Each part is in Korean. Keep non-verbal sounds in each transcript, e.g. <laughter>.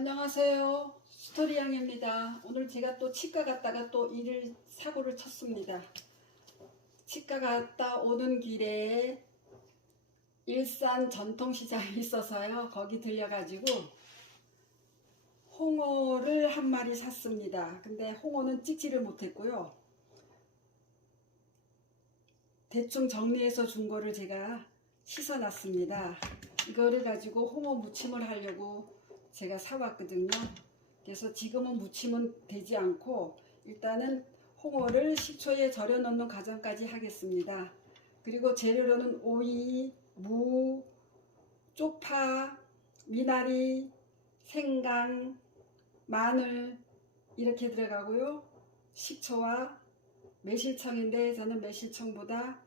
안녕하세요. 스토리양입니다. 오늘 제가 또 치과 갔다가 또 일을 사고를 쳤습니다. 치과 갔다 오는 길에 일산 전통시장이 있어서요. 거기 들려가지고 홍어를 한 마리 샀습니다. 근데 홍어는 찍지를 못했고요. 대충 정리해서 준 거를 제가 씻어놨습니다. 이거를 가지고 홍어 무침을 하려고 제가 사왔거든요. 그래서 지금은 무침은 되지 않고 일단은 홍어를 식초에 절여 넣는 과정까지 하겠습니다. 그리고 재료로는 오이, 무, 쪽파, 미나리, 생강, 마늘 이렇게 들어가고요. 식초와 매실청인데 저는 매실청보다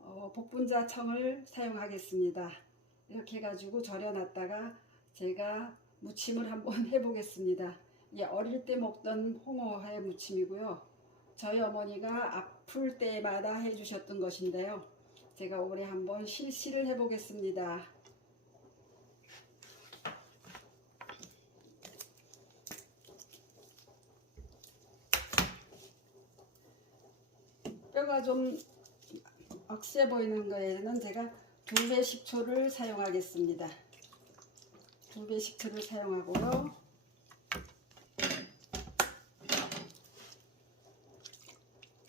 어, 복분자청을 사용하겠습니다. 이렇게 해가지고 절여놨다가 제가 무침을 한번 <laughs> 해보겠습니다. 예, 어릴 때 먹던 홍어회 무침이고요. 저희 어머니가 아플 때마다 해주셨던 것인데요. 제가 올해 한번 실시를 해보겠습니다. 뼈가 좀 억세 보이는 거에는 제가 두배 식초를 사용하겠습니다. 두배 식초를 사용하고요.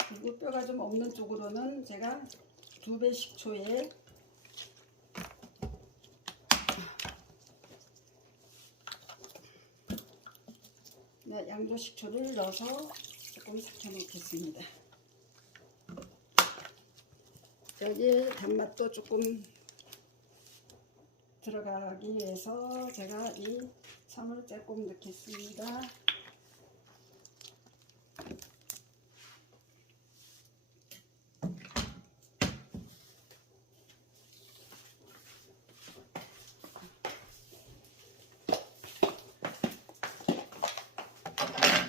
그리고 뼈가 좀 없는 쪽으로는 제가 두 배 식초에 네, 양조 식초를 넣어서 조금 삭혀 놓겠습니다. 여기에 단맛도 조금 들어가기 위해서 제가 이 청을 조금 넣겠습니다.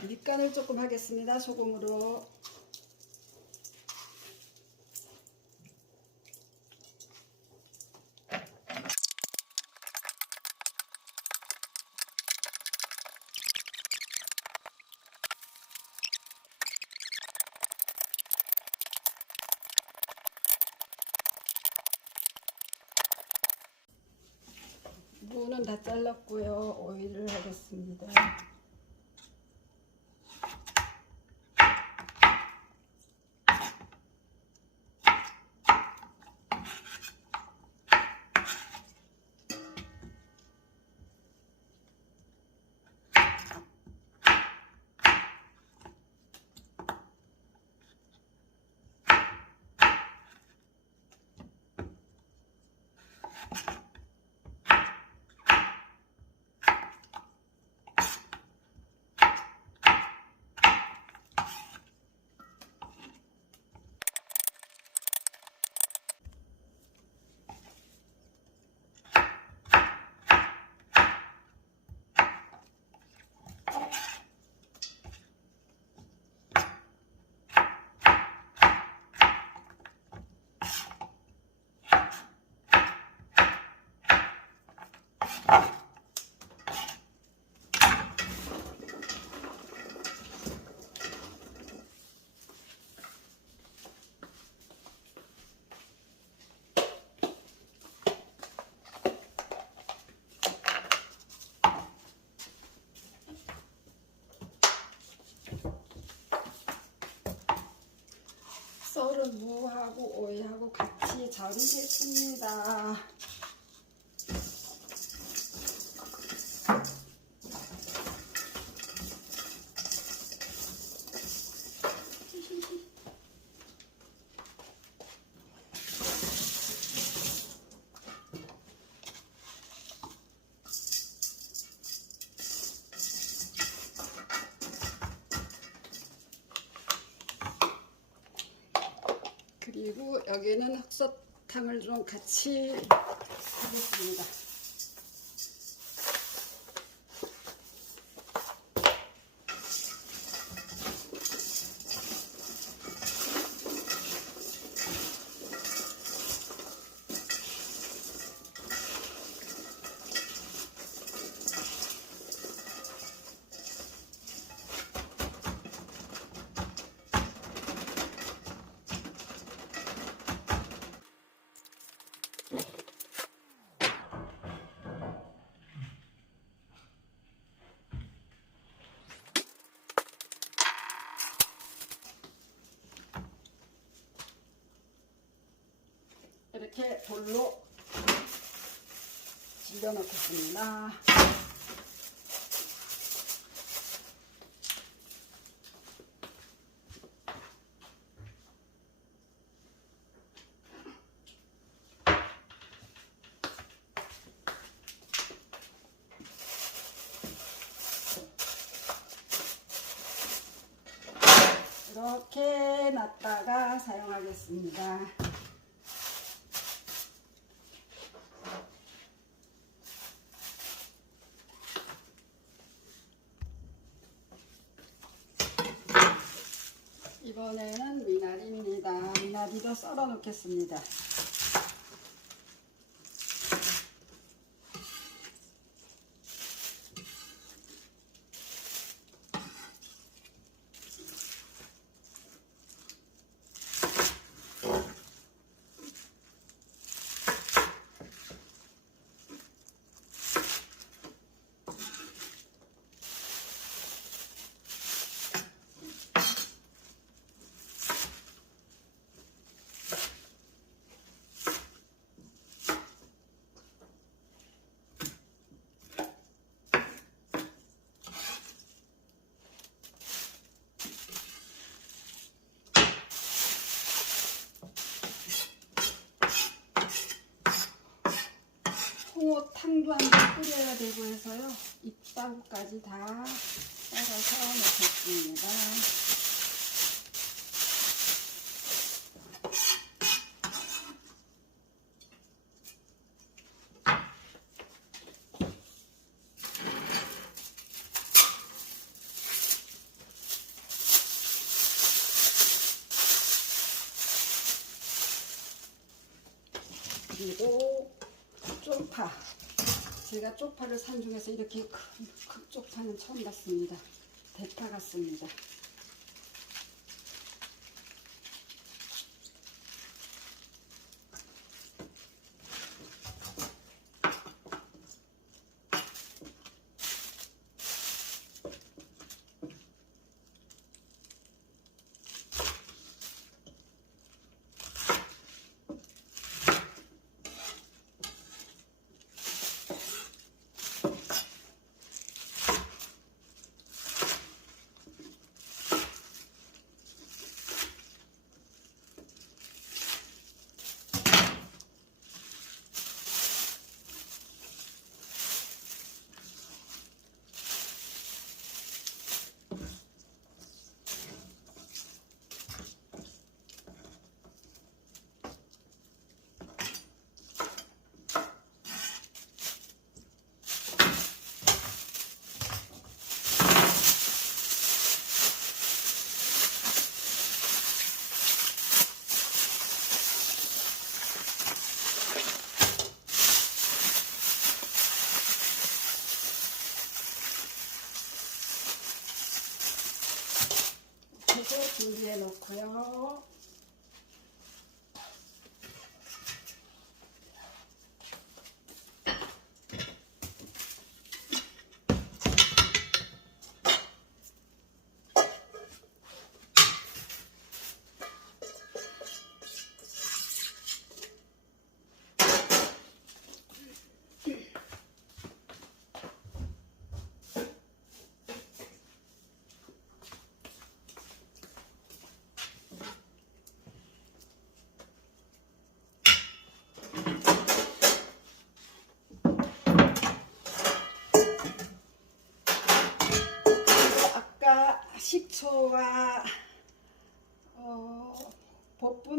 밑간을 조금 하겠습니다. 소금으로. 무는 다 잘랐고요. 오일을 하겠습니다. 썰은 무하고 오이하고 같이 절이겠습니다. 그리고 여기는 흑설탕을 좀 같이 하겠습니다. 이렇게 돌로 질려 놓겠습니다. 이렇게 놨다가 사용하겠습니다. 이번에는 미나리입니다. 미나리도 썰어 놓겠습니다. 끓여야 되고 해서요. 이따구까지 다 썰어서 넣겠습니다. 그리고 쪽파. 제가 쪽파를 산 중에서 이렇게 큰, 큰 쪽파는 처음 봤습니다. 대파 같습니다.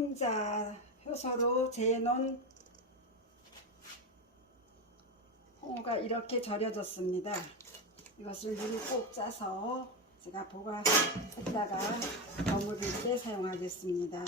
복분자 효소로 재놓은 홍어가 이렇게 절여졌습니다. 이것을 물을 꼭 짜서 제가 보관했다가 버무릴 때 사용하겠습니다.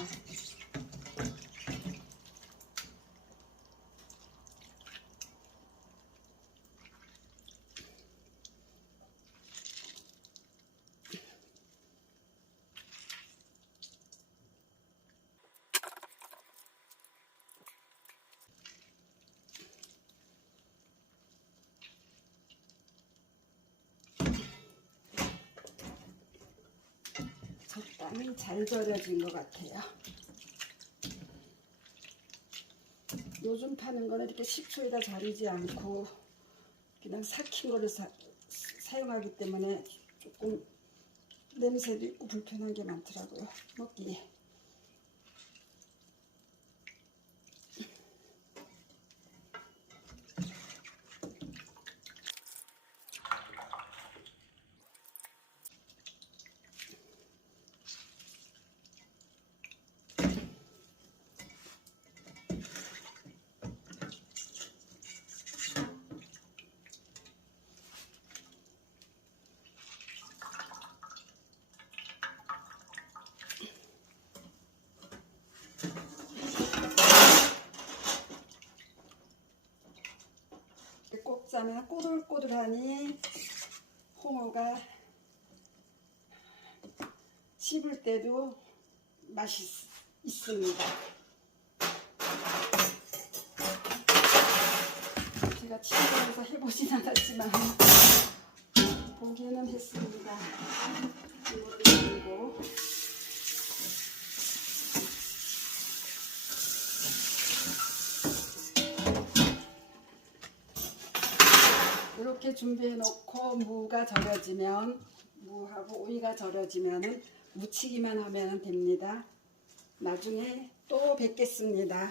적당히 잘 절여진 것 같아요. 요즘 파는 거는 이렇게 식초에다 절이지 않고 그냥 삭힌 거를 사, 사용하기 때문에 조금 냄새도 있고 불편한 게 많더라고요 먹기에 꼭 짜면 꼬들꼬들하니 홍어가 씹을 때도 맛이 있- 있습니다. 제가 친구에서 해보진 않았지만 보기는 했습니다. 이것도 그리고 이렇게 준비해 놓고 무가 절여지면 무하고 오이가 절여지면은 무치기만 하면 됩니다. 나중에 또 뵙겠습니다.